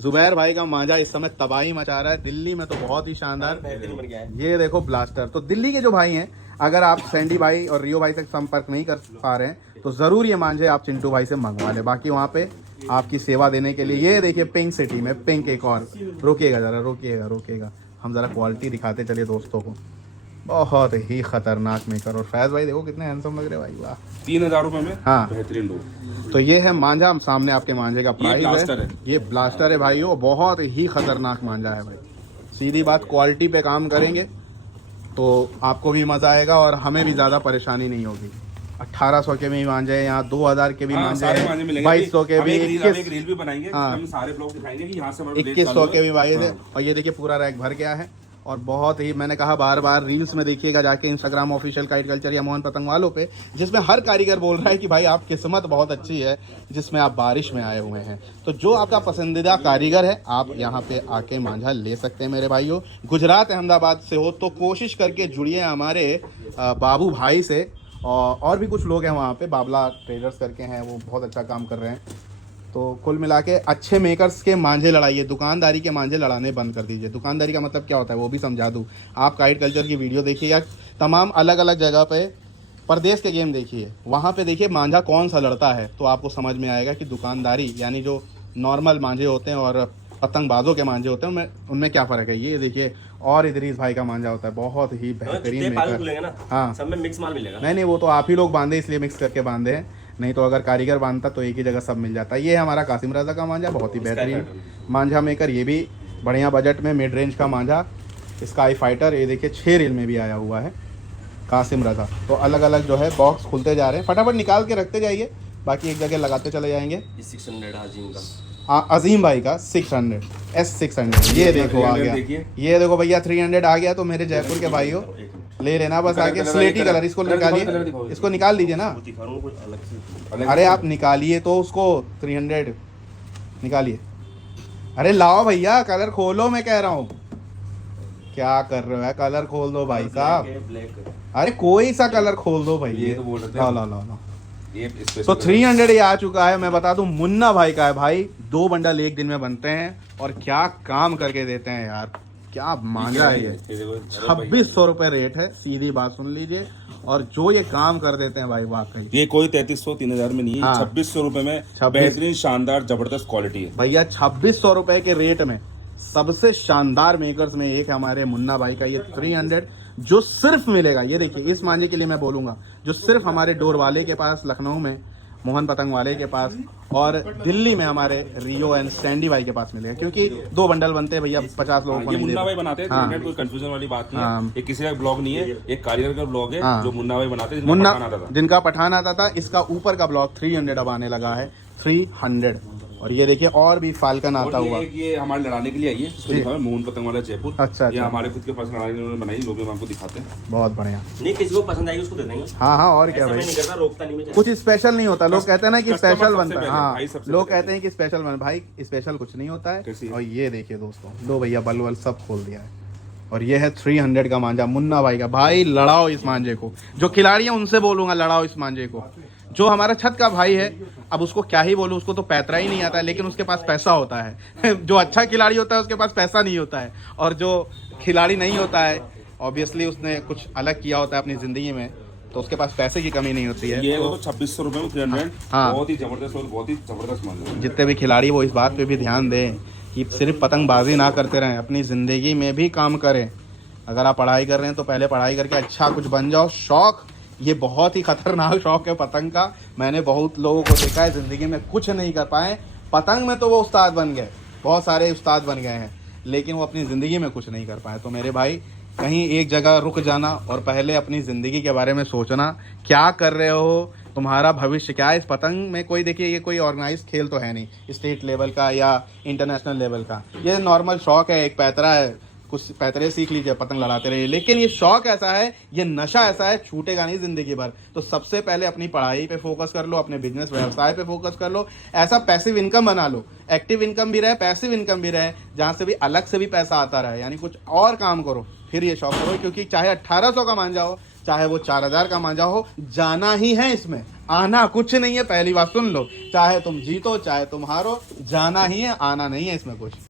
जुबैर भाई का मांझा इस समय तबाही मचा रहा है दिल्ली में, तो बहुत ही शानदार। ये देखो ब्लास्टर। तो दिल्ली के जो भाई हैं, अगर आप सैंडी भाई और रियो भाई से संपर्क नहीं कर पा रहे हैं तो ज़रूर ये मांझे आप चिंटू भाई से मंगवा लें। बाकी वहाँ पे आपकी सेवा देने के लिए, ये देखिए पिंक सिटी में पिंक एक और, रोकिएगा ज़रा, रोकिएगा, हम ज़रा क्वालिटी दिखाते चलिए दोस्तों को। बहुत ही खतरनाक मेकर। और फैज भाई देखो कितने हैंडसम लग रहे भाई, वाह। 3000 रुपए में बेहतरीन लोग। तो ये है मांझा, सामने आपके मांझे का प्राइस है। ये ब्लास्टर है भाइयों, बहुत ही खतरनाक मांझा है भाई। सीधी बात, क्वालिटी पे काम करेंगे तो आपको भी मज़ा आएगा और हमें भी ज़्यादा परेशानी नहीं होगी। 1800 के भी मांझे हैं, यहाँ 2000 के भी मांझे सारे हैं, मांझे मिलेंगे। 2200 के भी, हम एक रील भी बनाएंगे, हाँ। हम सारे ब्लॉग दिखाएंगे कि यहाँ से हमारा 2100 के भी भाई थे। और ये देखिए पूरा रैक भर गया है। और बहुत ही, मैंने कहा बार बार, रील्स में देखिएगा जाके इंस्टाग्राम ऑफिशियल काइट कल्चर या मोहन पतंग वालों पे, जिसमें हर कारीगर बोल रहा है कि भाई आप किस्मत बहुत अच्छी है जिसमें आप बारिश में आए हुए हैं। तो जो आपका पसंदीदा कारीगर है आप यहाँ पे आके मांझा ले सकते हैं मेरे भाइयों। गुजरात अहमदाबाद से हो तो कोशिश करके जुड़िए हमारे बाबू भाई से। और भी कुछ लोग हैं वहाँ पे, बाबला ट्रेडर्स करके हैं, वो बहुत अच्छा काम कर रहे हैं। तो कुल मिला के अच्छे मेकर्स के मांझे लड़ाइए, दुकानदारी के मांझे लड़ाने बंद कर दीजिए। दुकानदारी का मतलब क्या होता है वो भी समझा दूँ। आप काइट कल्चर की वीडियो देखिए या तमाम अलग अलग जगह पे परदेश के गेम देखिए, वहाँ पे देखिए मांझा कौन सा लड़ता है, तो आपको समझ में आएगा कि दुकानदारी यानी जो नॉर्मल मांझे होते हैं और पतंगबाजों के मांझे होते हैं उनमें क्या फ़र्क है। ये देखिए, और इदरीस भाई का मांझा होता है बहुत ही बेहतरीन मेकर। हाँ, सब में मिक्स माल मिलेगा। नहीं वो तो आप ही लोग बांधे इसलिए मिक्स करके बांधे हैं, नहीं तो अगर कारीगर बांधता तो एक ही जगह सब मिल जाता। ये है हमारा कासिम रजा का मांझा, बहुत ही बेहतरीन मांझा मेकर। ये भी बढ़िया बजट में मिड रेंज का मांझा, स्काई फाइटर। ये देखिए 6 रील में भी आया हुआ है कासिम रजा। तो अलग अलग जो है बॉक्स खुलते जा रहे हैं, फटाफट निकाल के रखते जाइए, बाकी एक जगह लगाते चले जाएंगे। 600 अजीम का, हाँ अजीम भाई का 600 S600। ये देखो आ गया, ये देखो भैया 300 आ गया। तो मेरे जयपुर के भाइयों ले लेना बस आके, स्लेटी कलर। इसको निकालिए, इसको निकाल लीजिए ना। अरे आप निकालिए तो उसको, 300 निकालिए। अरे लाओ भैया, कलर खोलो, मैं कह रहा हूँ। क्या कर रहे हो, कलर खोल दो भाई साहब। अरे कोई सा कलर खोल दो भाई। ला तो 300 ये आ चुका है। मैं बता दूं मुन्ना भाई का है भाई। 2 बंडल एक दिन में बनते हैं और क्या काम करके देते हैं यार, क्या मांझा है ये। 2600 रुपए रेट है, सीधी बात सुन लीजिए। और जो ये काम कर देते हैं भाई वाकई, ये कोई 3300 3000 में नहीं है। हाँ। 2600 रुपए में बेहतरीन शानदार जबरदस्त क्वालिटी है भैया। 2600 रुपए के रेट में सबसे शानदार मेकर्स में एक है हमारे मुन्ना भाई का ये 300, जो सिर्फ मिलेगा। ये देखिए, इस मांझे के लिए मैं बोलूंगा जो सिर्फ हमारे डोर वाले के पास, लखनऊ में मोहन पतंग वाले के पास, और दिल्ली में हमारे रियो एंड सैंडी भाई के पास मिलेगा। क्योंकि 2 बंडल बनते हैं भैया, 50 लोगों को ये नहीं मुन्ना भाई देते। बनाते हैं। हाँ। कोई कंफ्यूजन वाली बात नहीं हाँ। है, ये किसी का ब्लॉग नहीं है, एक कारीगर का ब्लॉग है। हाँ। जो मुन्ना भाई बनाते हैं, जिनका पठान आता था। इसका ऊपर का ब्लॉग 300 अब आने लगा है, 300। और ये देखिए और भी फाल्कन आता हुआ। ये हमारे लड़ाने के लिए आई है, इसको दिखाओ, मोहन पतंग वाला जयपुर। अच्छा, ये हमारे खुद के पास लड़ाने के लिए बनाई, लोग हमको दिखाते हैं। बहुत बढ़िया। नहीं, किसी को पसंद आएगी उसको दे देंगे। हाँ और क्या ऐसा मैं भाई, नहीं करता, रोकता नहीं मैं। कुछ स्पेशल नहीं होता। लोग कहते हैं ना कि कस्टमर स्पेशल सबसे बनता है। पहले, हाँ, भाई सबसे लोग पहले। कहते हैं कि स्पेशल बन, भाई स्पेशल कुछ नहीं होता है। कैसी है? और ये देखिए दोस्तों, लो भैया बल सब खोल दिया है। और ये है 300 का मांझा मुन्ना भाई का। भाई लड़ाओ इस मांझे को, जो खिलाड़ी है उनसे बोलूंगा लड़ाओ इस मांझे को। जो हमारा छत का भाई है, अब उसको क्या ही बोलूं, उसको तो पैतरा ही नहीं आता है, लेकिन उसके पास पैसा होता है। जो अच्छा खिलाड़ी होता है उसके पास पैसा नहीं होता है, और जो खिलाड़ी नहीं होता है ऑब्वियसली उसने कुछ अलग किया होता है अपनी जिंदगी में, तो उसके पास पैसे की कमी नहीं होती है। ये तो 2600 रुपए में 300। हाँ। बहुत ही जबरदस्त और बहुत ही जबरदस्त मांझा। जितने भी खिलाड़ी वो इस बात पे भी ध्यान दें कि सिर्फ पतंगबाजी ना करते रहें, अपनी ज़िंदगी में भी काम करें। अगर आप पढ़ाई कर रहे हैं तो पहले पढ़ाई करके अच्छा कुछ बन जाओ। शौक, ये बहुत ही खतरनाक शौक है पतंग का। मैंने बहुत लोगों को देखा है ज़िंदगी में कुछ नहीं कर पाए, पतंग में तो वो उस्ताद बन गए, बहुत सारे उस्ताद बन गए हैं, लेकिन वो अपनी ज़िंदगी में कुछ नहीं कर पाए। तो मेरे भाई कहीं एक जगह रुक जाना और पहले अपनी ज़िंदगी के बारे में सोचना, क्या कर रहे हो, तुम्हारा भविष्य क्या है। इस पतंग में कोई, देखिए ये कोई ऑर्गेनाइज खेल तो है नहीं स्टेट लेवल का या इंटरनेशनल लेवल का, ये नॉर्मल शौक है, एक पैतरा है, कुछ पैतरे सीख लीजिए, पतंग लड़ाते रहिए। लेकिन ये शौक ऐसा है, ये नशा ऐसा है, छूटेगा नहीं जिंदगी भर। तो सबसे पहले अपनी पढ़ाई पे फोकस कर लो, अपने बिजनेस व्यवसाय पे फोकस कर लो, ऐसा पैसिव इनकम बना लो, एक्टिव इनकम भी रहे, पैसिव इनकम भी रहे, जहाँ से भी अलग से भी पैसा आता रहे, यानी कुछ और काम करो, फिर ये शौक करो। क्योंकि चाहे 1800 का मांझा हो, चाहे वो 4000 का मांझा हो, जाना ही है इसमें, आना कुछ नहीं है। पहली बात सुन लो, चाहे तुम जीतो चाहे तुम हारो, जाना ही है, आना नहीं है इसमें कुछ।